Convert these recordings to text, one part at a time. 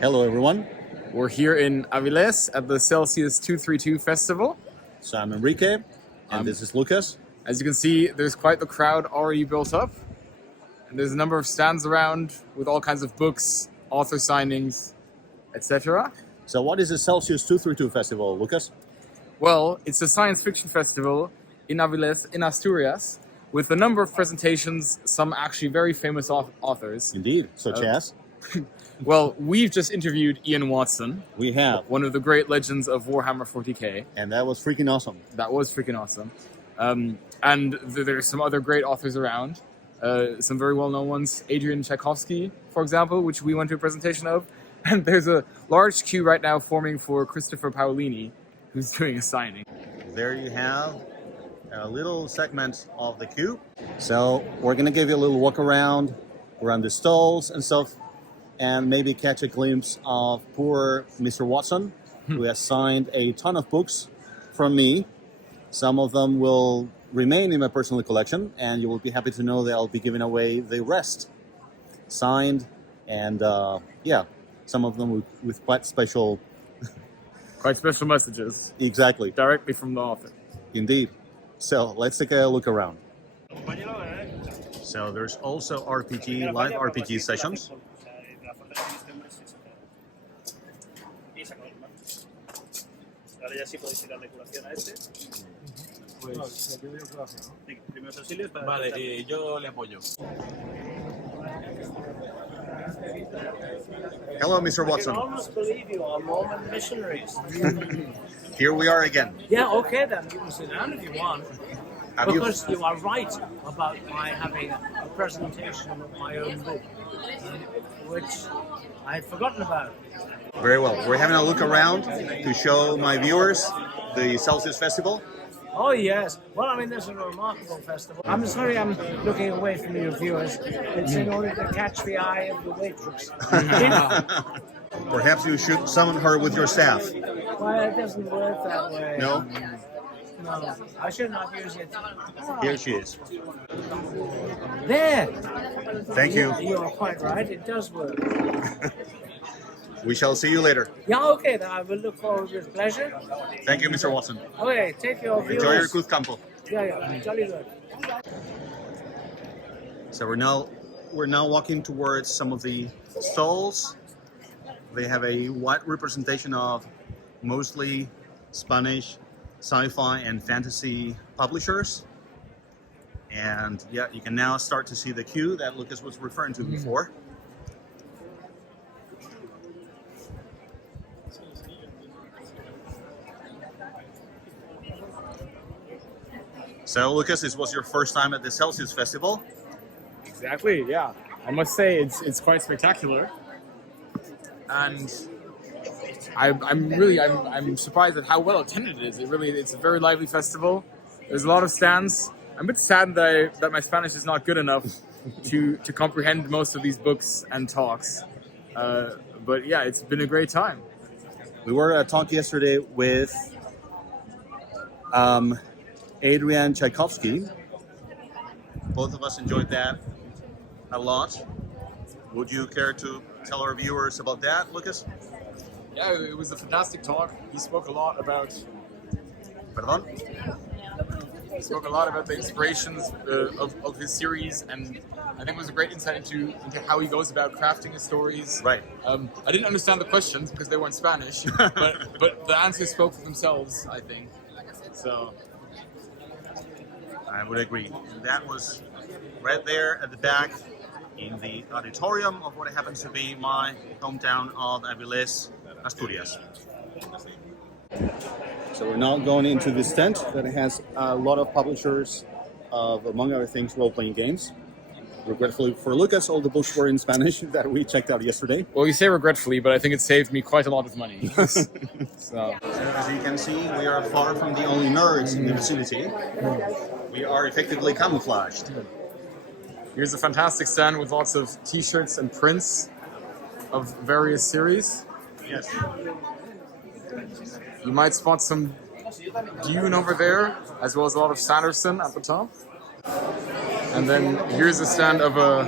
Hello, everyone. We're here in Avilés at the Celsius 232 Festival. So I'm Enrique, and this is Lucas. As you can see, there's quite the crowd already built up. And there's a number of stands around with all kinds of books, author signings, etc. So what is the Celsius 232 Festival, Lucas? Well, it's a science fiction festival in Avilés, in Asturias, with a number of presentations, some actually very famous authors. Indeed, such as? Well, we've just interviewed Ian Watson. We have. One of the great legends of Warhammer 40k. And that was freaking awesome. That was freaking awesome. And there's some other great authors around. Some very well-known ones. Adrian Tchaikovsky, for example, which we went to a presentation of. And there's a large queue right now forming for Christopher Paolini, who's doing a signing. There you have a little segment of the queue. So we're going to give you a little walk around the stalls and stuff, and maybe catch a glimpse of poor Mr. Watson, who has signed a ton of books from me. Some of them will remain in my personal collection, and you will be happy to know that I'll be giving away the rest. Signed, and some of them with quite special... Quite special messages. Exactly. Directly from the author. Indeed. So let's take a look around. So there's also live RPG sessions. Vale, yo le apoyo. Hello, Mr. Watson. I can almost believe you are Mormon missionaries. Here we are again. Yeah, okay then. You can sit down if you want. Because you are right about my having a presentation of my own book, which I had forgotten about. Very well. We're having a look around to show my viewers the Celsius Festival. Oh yes. Well, I mean, this is a remarkable festival. I'm sorry I'm looking away from your viewers. It's in order to catch the eye of the waitress. Perhaps you should summon her with your staff. Well, it doesn't work that way. No? No, I should not use it. Here she is. There! Thank you. You are quite right, it does work. We shall see you later. Yeah, okay, then I will look forward with pleasure. Thank you, Mr. Watson. Okay, take your viewers. Enjoy your Cruz Campo. Yeah, jolly good. So we're now walking towards some of the stalls. They have a wide representation of mostly Spanish sci-fi and fantasy publishers. And yeah, you can now start to see the queue that Lucas was referring to before. So Lucas, this was your first time at the Celsius Festival. Exactly, yeah. I must say it's quite spectacular. And I'm surprised at how well attended it is. It's a very lively festival. There's a lot of stands. I'm a bit sad that my Spanish is not good enough to comprehend most of these books and talks. But yeah, it's been a great time. We were at a talk yesterday with Adrian Tchaikovsky. Both of us enjoyed that a lot. Would you care to tell our viewers about that, Lucas? Yeah, it was a fantastic talk. He spoke a lot about... Pardon? He spoke a lot about the inspirations of his series, and I think it was a great insight into how he goes about crafting his stories. Right. I didn't understand the questions because they were in Spanish, but the answers spoke for themselves, I think. So... I would agree. That was right there at the back in the auditorium of what happens to be my hometown of Avilés, Asturias. So we're now going into this tent that has a lot of publishers of, among other things, role-playing games. Regretfully for Lucas, all the books were in Spanish that we checked out yesterday. Well, you say regretfully, but I think it saved me quite a lot of money. So As you can see, we are far from the only nerds in the vicinity. We are effectively camouflaged. Here's a fantastic stand with lots of t-shirts and prints of various series. Yes. You might spot some Dune over there, as well as a lot of Sanderson at the top. And then here's a stand of a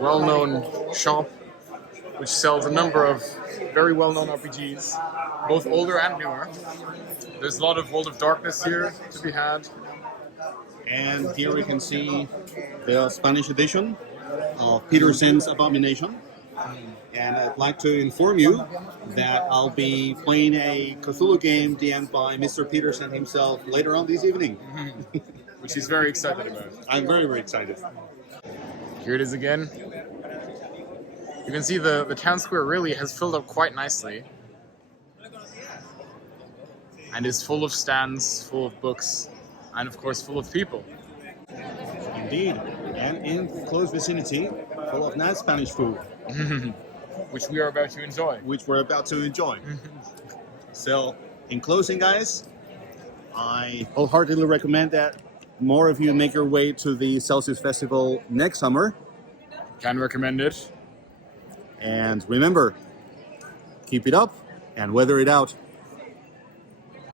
well-known shop which sells a number of very well-known RPGs, both older and newer. There's a lot of World of Darkness here to be had. And here we can see the Spanish edition of Peterson's Abomination. And I'd like to inform you that I'll be playing a Cthulhu game DM'd by Mr. Peterson himself later on this evening. Which he's very excited about. I'm very, very excited. Here it is again. You can see the town square really has filled up quite nicely. And is full of stands, full of books, and of course full of people. Indeed. And in close vicinity, full of nice Spanish food. Which we are about to enjoy. Which we're about to enjoy. So, in closing, guys, I wholeheartedly recommend that more of you make your way to the Celsius Festival next summer. Can recommend it. And remember, keep it up and weather it out.